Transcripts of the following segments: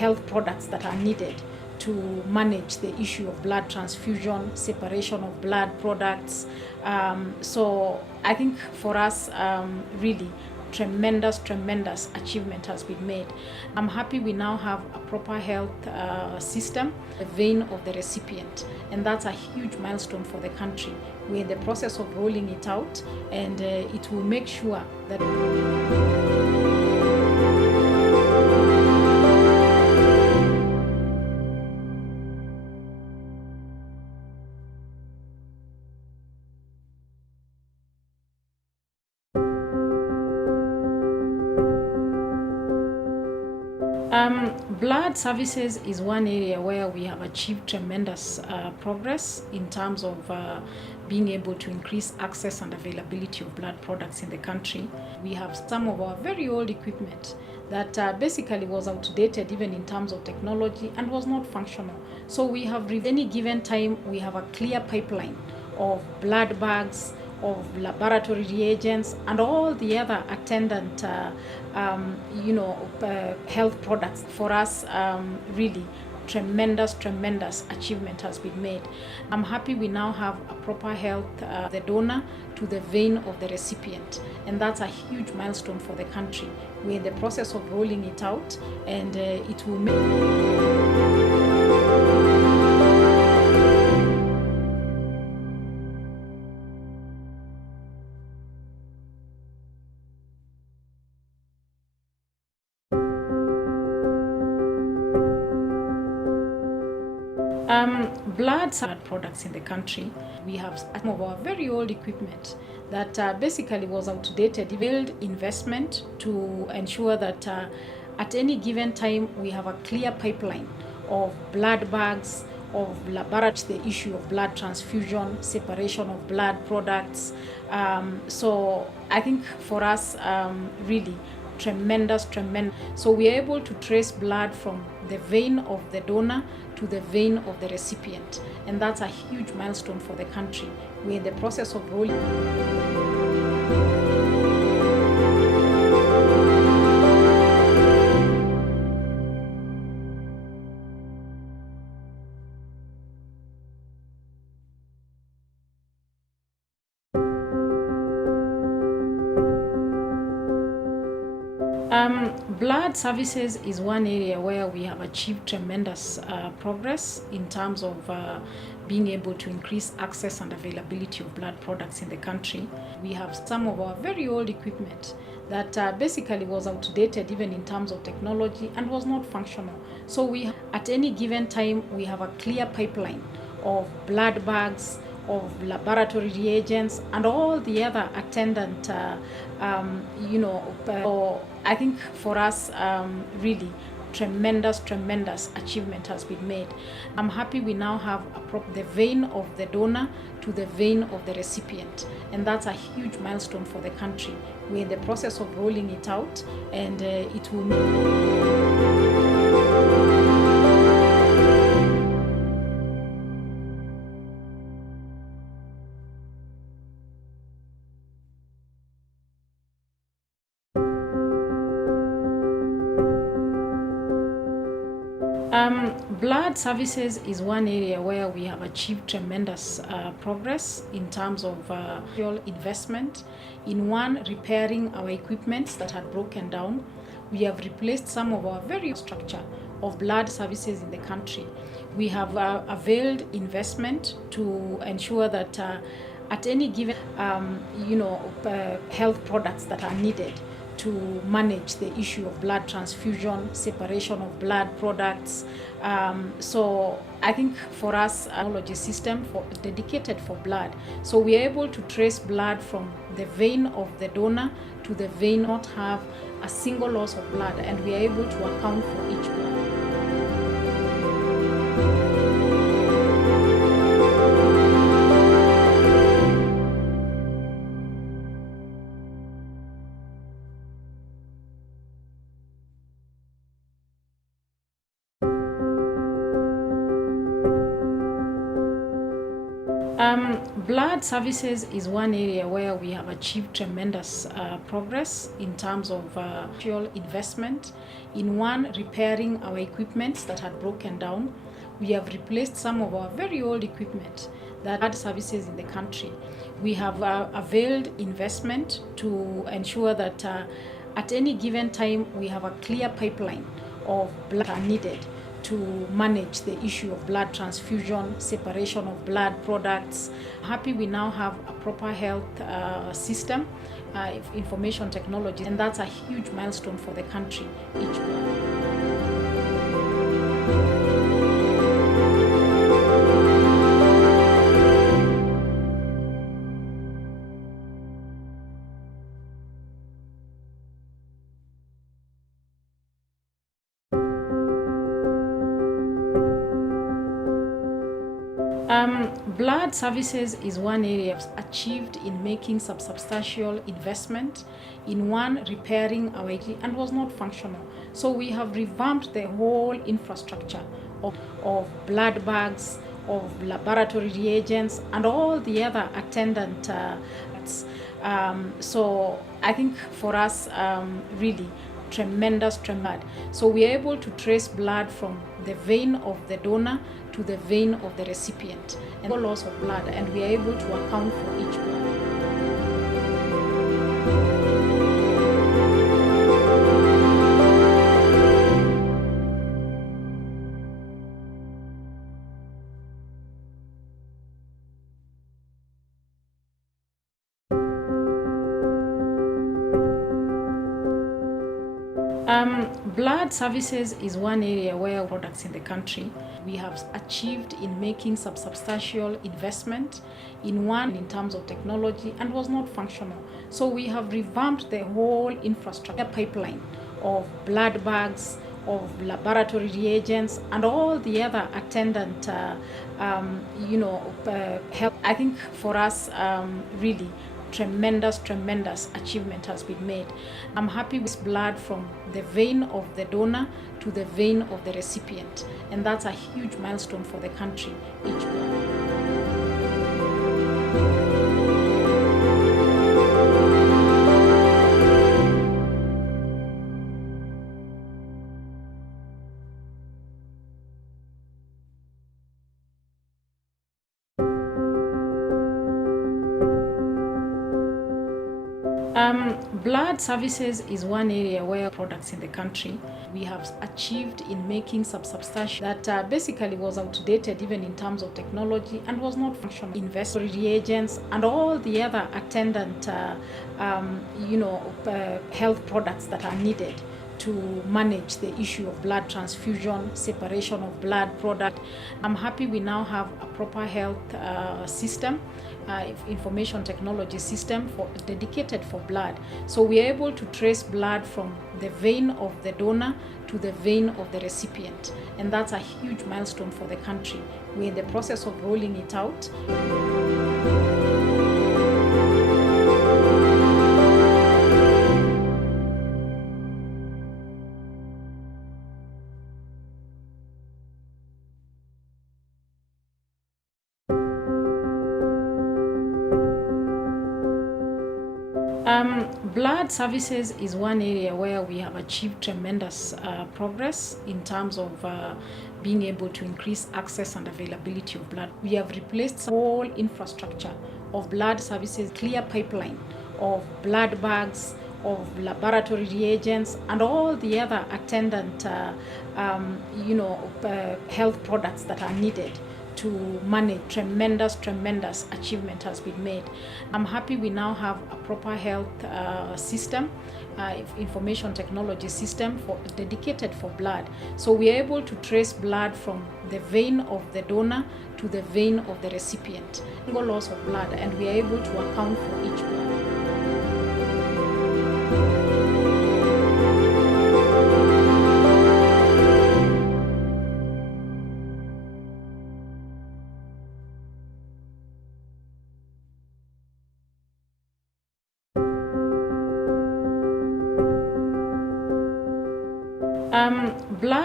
health products that are needed to manage the issue of blood transfusion, separation of blood products. So I think for us, really, tremendous achievement has been made. I'm happy we now have a proper health system, the vein of the recipient, and that's a huge milestone for the country. We're in the process of rolling it out, and it will make sure that blood services is one area where we have achieved tremendous progress in terms of being able to increase access and availability of blood products in the country. We have some of our very old equipment that basically was outdated even in terms of technology and was not functional. So we have, at any given time, we have a clear pipeline of blood bags, of laboratory reagents, and all the other attendant health products. For us, really, tremendous achievement has been made. I'm happy we now have a proper health, the donor to the vein of the recipient, and that's a huge milestone for the country. We're in the process of rolling it out, and it will make blood products in the country. We have some of our very old equipment that basically was outdated. Build investment to ensure that at any given time we have a clear pipeline of blood bags, of laboratory, the issue of blood transfusion, separation of blood products. So I think for us, really, tremendous. So we are able to trace blood from the vein of the donor to the vein of the recipient, and that's a huge milestone for the country. We're in the process of rolling. Blood services is one area where we have achieved tremendous progress in terms of being able to increase access and availability of blood products in the country. We have some of our very old equipment that basically was outdated even in terms of technology and was not functional. So we, at any given time, we have a clear pipeline of blood bags, of laboratory reagents, and all the other attendant I think for us, really, tremendous achievement has been made. I'm happy we now have the vein of the donor to the vein of the recipient, and that's a huge milestone for the country. We're in the process of rolling it out, and it will blood services is one area where we have achieved tremendous progress in terms of investment in repairing our equipment that had broken down. We have replaced some of our very structure of blood services in the country. We have availed investment to ensure that at any given health products that are needed to manage the issue of blood transfusion, separation of blood products. So I think for us, technology system dedicated for blood. So we are able to trace blood from the vein of the donor to the vein, not have a single loss of blood, and we are able to account for each blood. Blood services is one area where we have achieved tremendous progress in terms of actual investment. In one, repairing our equipment that had broken down. We have replaced some of our very old equipment that had services in the country. We have availed investment to ensure that at any given time we have a clear pipeline of blood needed to manage the issue of blood transfusion, separation of blood products. Happy we now have a proper health system, information technology, and that's a huge milestone for the country each month. Blood services is one area achieved in making substantial investment in one, repairing our and was not functional. So we have revamped the whole infrastructure of blood bags, of laboratory reagents, and all the other attendant so I think for us, really tremendous. So we are able to trace blood from the vein of the donor to the vein of the recipient, and no loss of blood, and we are able to account for each one. Blood services is one area where products in the country we have achieved in making substantial investment in one, in terms of technology, and was not functional. So we have revamped the whole infrastructure pipeline of blood bags, of laboratory reagents, and all the other attendant help. I think for us, really tremendous achievement has been made. I'm happy with blood from the vein of the donor to the vein of the recipient, and that's a huge milestone for the country each month. Blood services is one area where products in the country we have achieved in making substantial that basically was outdated even in terms of technology and was not functional. Investor reagents and all the other attendant health products that are needed to manage the issue of blood transfusion, separation of blood product. I'm happy we now have a proper health system, information technology system dedicated for blood. So we are able to trace blood from the vein of the donor to the vein of the recipient, and that's a huge milestone for the country. We're in the process of rolling it out. Blood services is one area where we have achieved tremendous progress in terms of being able to increase access and availability of blood. We have replaced the whole infrastructure of blood services, clear pipeline of blood bags, of laboratory reagents, and all the other attendant health products that are needed to manage. Tremendous achievement has been made. I'm happy we now have a proper health system, information technology system dedicated for blood. So we are able to trace blood from the vein of the donor to the vein of the recipient. No loss of blood, and we are able to account for each one. Blood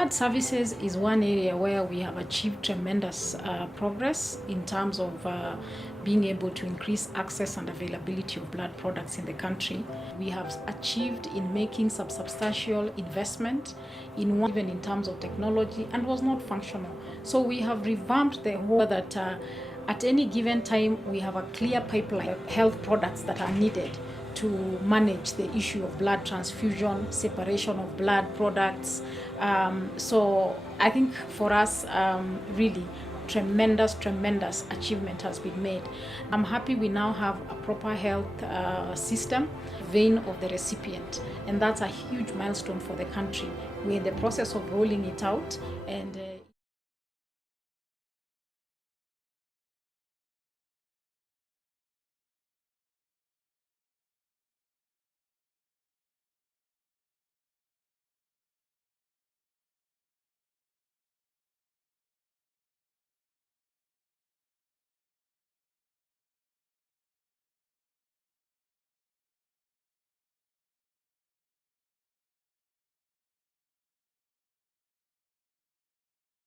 blood services is one area where we have achieved tremendous progress in terms of being able to increase access and availability of blood products in the country. We have achieved in making substantial investment in one, even in terms of technology, and was not functional. So we have revamped the whole that at any given time we have a clear pipeline of health products that are needed to manage the issue of blood transfusion, separation of blood products. So I think for us, really, tremendous achievement has been made. I'm happy we now have a proper health system, vein of the recipient, and that's a huge milestone for the country. We're in the process of rolling it out, and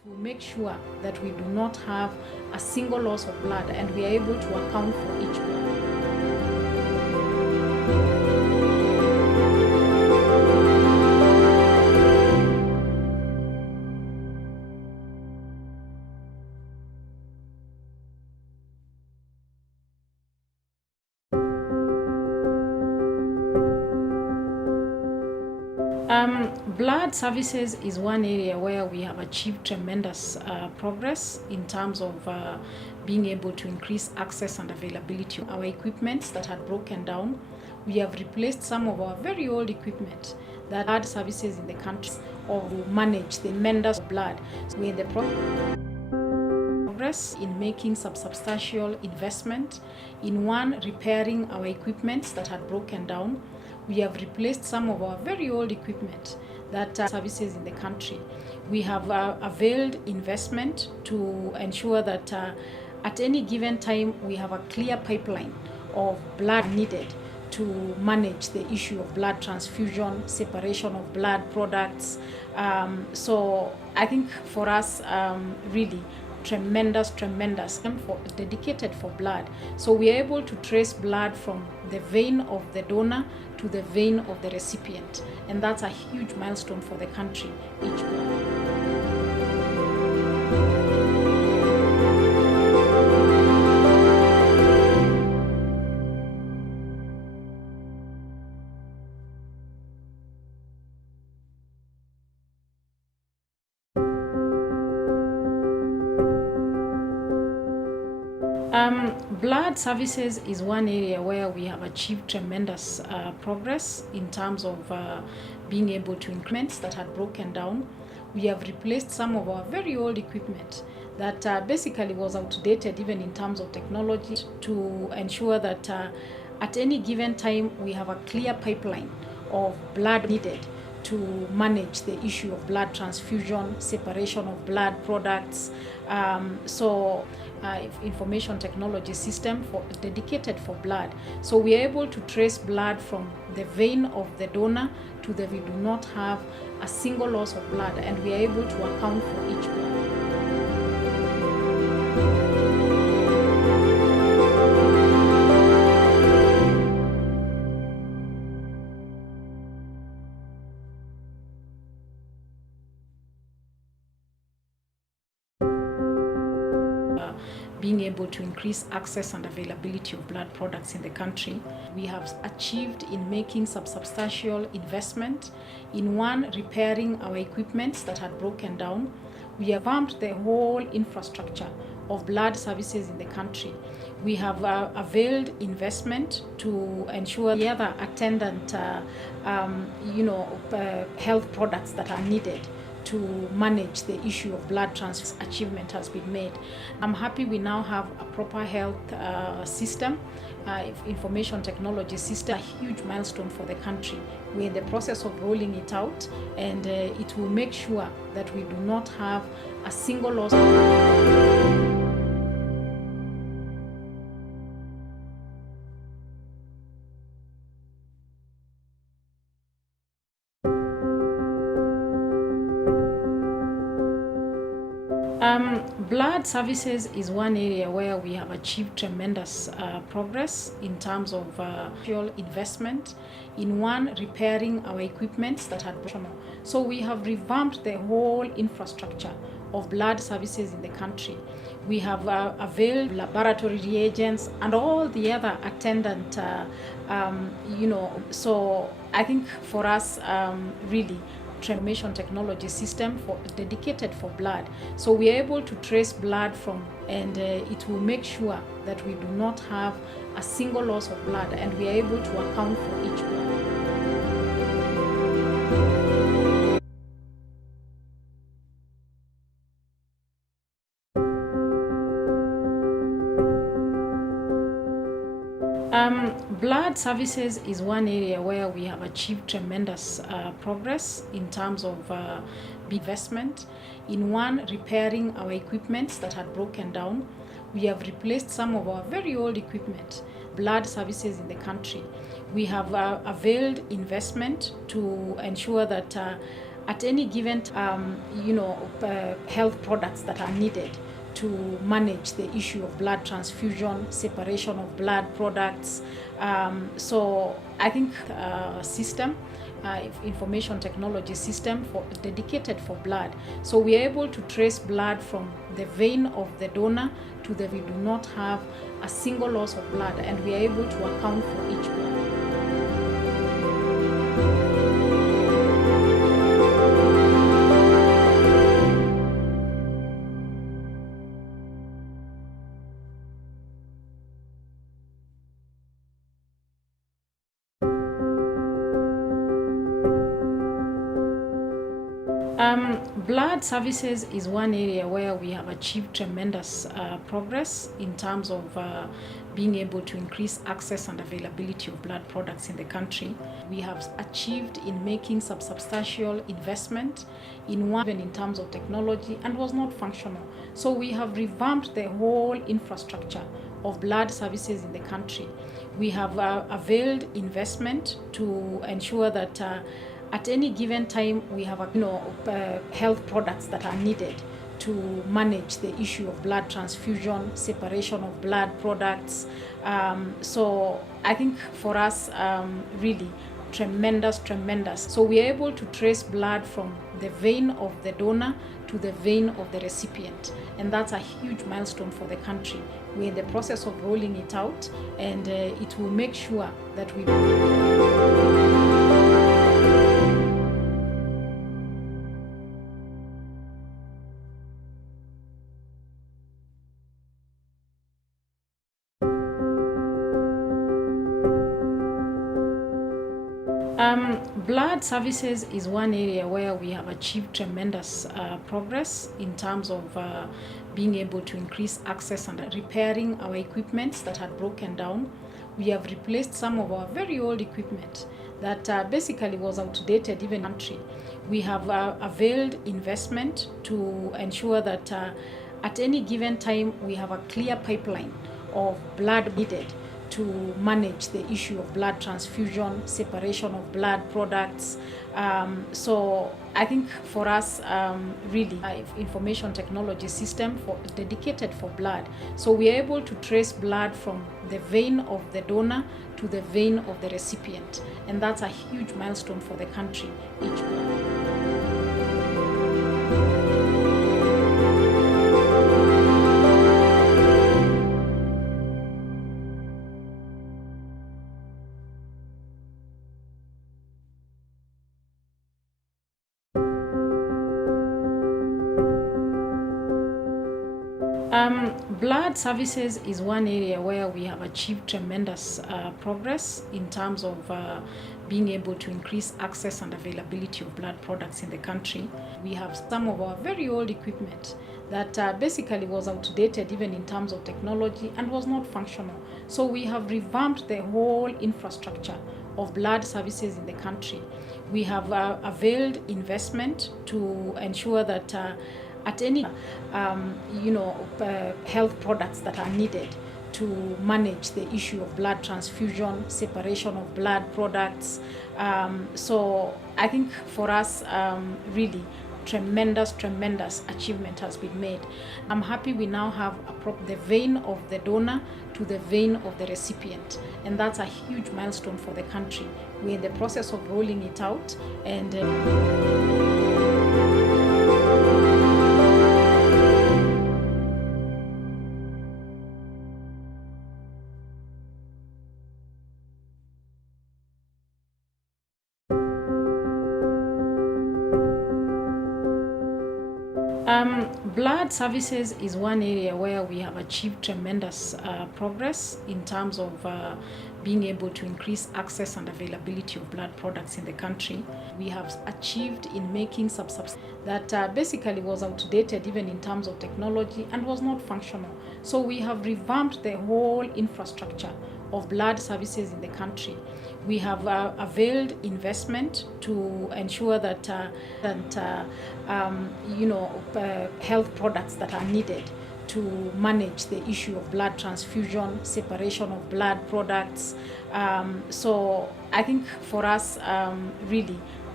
to make sure that we do not have a single loss of blood and we are able to account for each blood. Blood services is one area where we have achieved tremendous progress in terms of being able to increase access and availability of our equipment that had broken down. We have replaced some of our very old equipment that had services in the country or manage the menders of blood. So we're in the progress in making substantial investment in repairing our equipment that had broken down. We have replaced some of our very old equipment that services in the country. We have availed investment to ensure that at any given time we have a clear pipeline of blood needed to manage the issue of blood transfusion, separation of blood products. So I think for us, really, tremendous dedicated for blood. So we are able to trace blood from the vein of the donor to the vein of the recipient, and that's a huge milestone for the country each month. Blood services is one area where we have achieved tremendous progress in terms of being able to increments that had broken down. We have replaced some of our very old equipment that basically was outdated even in terms of technology to ensure that at any given time we have a clear pipeline of blood needed to manage the issue of blood transfusion, separation of blood products. Information technology system dedicated for blood. So we are able to trace blood from the vein of the donor to we do not have a single loss of blood and we are able to account for each blood. Being able to increase access and availability of blood products in the country. We have achieved in making substantial investment in repairing our equipment that had broken down. We have revamped the whole infrastructure of blood services in the country. We have availed investment to ensure the other attendant health products that are needed to manage the issue of blood transfusion. Achievement has been made. I'm happy we now have a proper health system, information technology system, a huge milestone for the country. We're in the process of rolling it out, and it will make sure that we do not have a single loss. Blood services is one area where we have achieved tremendous progress in terms of investment in repairing our equipment that had broken down. So we have revamped the whole infrastructure of blood services in the country. We have availed laboratory reagents and all the other attendant, so I think for us, really, information technology system dedicated for blood. So we are able to trace blood from, and it will make sure that we do not have a single loss of blood and we are able to account for each blood. Blood services is one area where we have achieved tremendous progress in terms of investment in repairing our equipment that had broken down. We have replaced some of our very old equipment, blood services in the country. We have availed investment to ensure that at any given health products that are needed to manage the issue of blood transfusion, separation of blood products. So I think system, information technology system dedicated for blood. So we are able to trace blood from the vein of the donor to we do not have a single loss of blood, and we are able to account for each blood. Blood services is one area where we have achieved tremendous progress in terms of being able to increase access and availability of blood products in the country. We have achieved in making substantial investment in one, even in terms of technology, and was not functional. So we have revamped the whole infrastructure of blood services in the country. We have availed investment to ensure that at any given time we have health products that are needed to manage the issue of blood transfusion, separation of blood products. So I think for us, really tremendous. So we are able to trace blood from the vein of the donor to the vein of the recipient, and that's a huge milestone for the country. We're in the process of rolling it out, and it will make sure that we blood services is one area where we have achieved tremendous progress in terms of being able to increase access and repairing our equipments that had broken down. We have replaced some of our very old equipment that basically was outdated even in the country. We have availed investment to ensure that at any given time we have a clear pipeline of blood needed to manage the issue of blood transfusion, separation of blood products. So I think for us, really, information technology system dedicated for blood. So we are able to trace blood from the vein of the donor to the vein of the recipient, and that's a huge milestone for the country. Each blood. Blood services is one area where we have achieved tremendous progress in terms of being able to increase access and availability of blood products in the country. We have some of our very old equipment that basically was outdated even in terms of technology and was not functional. So we have revamped the whole infrastructure of blood services in the country. We have availed investment to ensure that at any health products that are needed to manage the issue of blood transfusion, separation of blood products. So I think for us, really tremendous achievement has been made. I'm happy we now have the vein of the donor to the vein of the recipient, and that's a huge milestone for the country. We're in the process of rolling it out, and blood services is one area where we have achieved tremendous progress in terms of being able to increase access and availability of blood products in the country. We have achieved in making that basically was outdated even in terms of technology and was not functional. So we have revamped the whole infrastructure of blood services in the country. We have availed investment to ensure that health products that are needed to manage the issue of blood transfusion, separation of blood products. So I think for us, really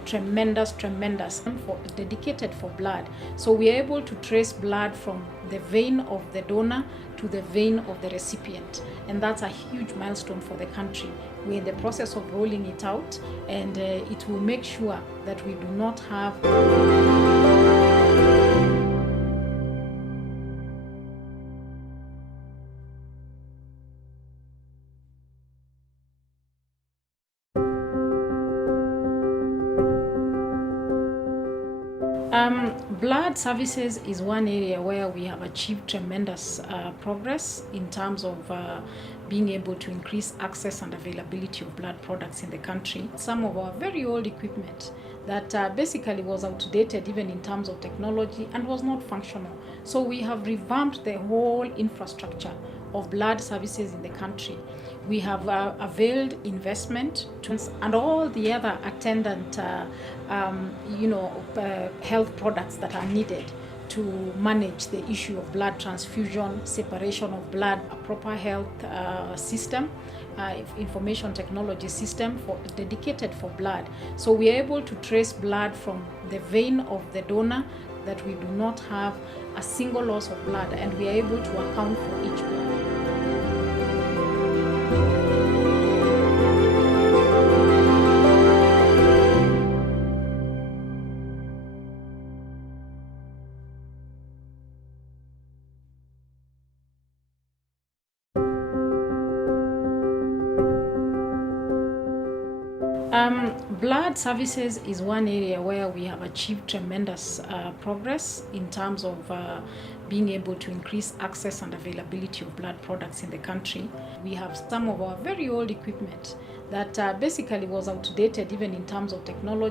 tremendous for dedicated for blood. So we are able to trace blood from the vein of the donor to the vein of the recipient, and that's a huge milestone for the country. We're in the process of rolling it out, and it will make sure that we do not have blood services is one area where we have achieved tremendous progress in terms of being able to increase access and availability of blood products in the country. Some of our very old equipment that basically was outdated even in terms of technology and was not functional. So we have revamped the whole infrastructure of blood services in the country. We have availed investment and all the other attendant health products that are needed to manage the issue of blood transfusion, separation of blood, a proper health system, information technology system dedicated for blood. So we are able to trace blood from the vein of the donor, that we do not have a single loss of blood, and we are able to account for each blood. Blood services is one area where we have achieved tremendous progress in terms of being able to increase access and availability of blood products in the country. We have some of our very old equipment that basically was outdated even in terms of technology.